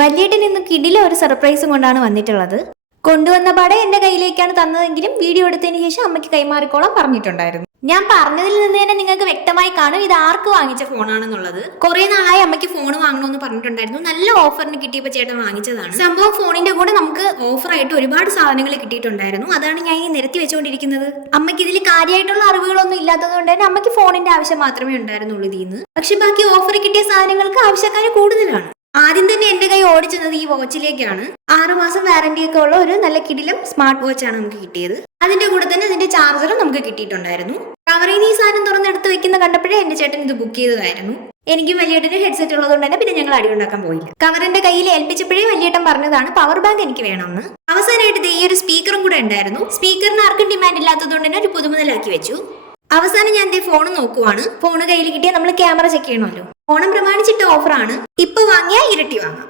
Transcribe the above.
വലിയേട്ടൻ ഇന്ന് കിടില ഒരു സർപ്രൈസും കൊണ്ടാണ് വന്നിട്ടുള്ളത്. കൊണ്ടുവന്ന പാടെ എന്റെ കയ്യിലേക്കാണ് തന്നതെങ്കിലും വീഡിയോ എടുത്തതിന് ശേഷം അമ്മയ്ക്ക് കൈമാറിക്കോളാൻ പറഞ്ഞിട്ടുണ്ടായിരുന്നു. ഞാൻ പറഞ്ഞതിൽ നിന്ന് തന്നെ നിങ്ങൾക്ക് വ്യക്തമായി കാണും ഇത് ആർക്ക് വാങ്ങിച്ച ഫോണാണെന്നുള്ളത്. കുറെ നാളായി അമ്മയ്ക്ക് ഫോൺ വാങ്ങണമെന്ന് പറഞ്ഞിട്ടുണ്ടായിരുന്നു. നല്ല ഓഫറിന് കിട്ടിയപ്പോൾ ചേട്ടൻ വാങ്ങിച്ചതാണ്. സംഭവം ഫോണിന്റെ കൂടെ നമുക്ക് ഓഫറായിട്ട് ഒരുപാട് സാധനങ്ങൾ കിട്ടിയിട്ടുണ്ടായിരുന്നു. അതാണ് ഞാൻ ഇനി നിരത്തി വെച്ചുകൊണ്ടിരിക്കുന്നത്. അമ്മയ്ക്ക് ഇതിൽ കാര്യമായിട്ടുള്ള അറിവുകളൊന്നും ഇല്ലാത്തത് കൊണ്ട് തന്നെ അമ്മയ്ക്ക് ഫോണിന്റെ ആവശ്യം മാത്രമേ ഉണ്ടായിരുന്നുള്ളൂ ഇതിന്ന്. പക്ഷെ ബാക്കി ഓഫർ കിട്ടിയ സാധനങ്ങൾക്ക് ആവശ്യക്കാർ കൂടുതലാണ്. ആദ്യം തന്നെ എന്റെ കൈ ഓടിച്ചത് ഈ വാച്ചിലേക്കാണ്. 6 മാസം വാറന്റി ഒക്കെ ഉള്ള ഒരു നല്ല കിടിലം സ്മാർട്ട് വാച്ച് ആണ് നമുക്ക് കിട്ടിയത്. അതിന്റെ കൂടെ തന്നെ അതിന്റെ ചാർജറും നമുക്ക് കിട്ടിയിട്ടുണ്ടായിരുന്നു. കവറിൽ നിന്ന് ഈ സാധനം തുറന്നെടുത്ത് വെക്കുന്ന കണ്ടപ്പോഴേ എന്റെ ചേട്ടൻ ഇത് ബുക്ക് ചെയ്തതായിരുന്നു. എനിക്കും വലിയേട്ടന് ഹെഡ്സെറ്റ് ഉള്ളതുകൊണ്ട് തന്നെ പിന്നെ ഞങ്ങൾ അടി ഉണ്ടാക്കാൻ പോയില്ല. കവറിന്റെ കയ്യിൽ ഏൽപ്പിച്ചപ്പോഴേ വലിയേട്ടൻ പറഞ്ഞതാണ് പവർ ബാങ്ക് എനിക്ക് വേണമെന്ന്. അവസാനമായിട്ട് ഈ ഒരു സ്പീക്കറും കൂടെ ഉണ്ടായിരുന്നു. സ്പീക്കറിന് ആർക്കും ഡിമാൻഡ് ഇല്ലാത്തതുകൊണ്ട് തന്നെ ഒരു പുതുമുതലാക്കി വെച്ചു. അവസാനം ഞാൻ ഫോൺ നോക്കുവാണ്. ഫോണ് കയ്യിൽ കിട്ടിയാൽ നമ്മൾ ക്യാമറ ചെക്ക് ചെയ്യണമല്ലോ. ഓണം പ്രമാണിച്ചിട്ട് ഓഫറാണ്. ഇപ്പൊ വാങ്ങിയാൽ ഇരട്ടി വാങ്ങാം.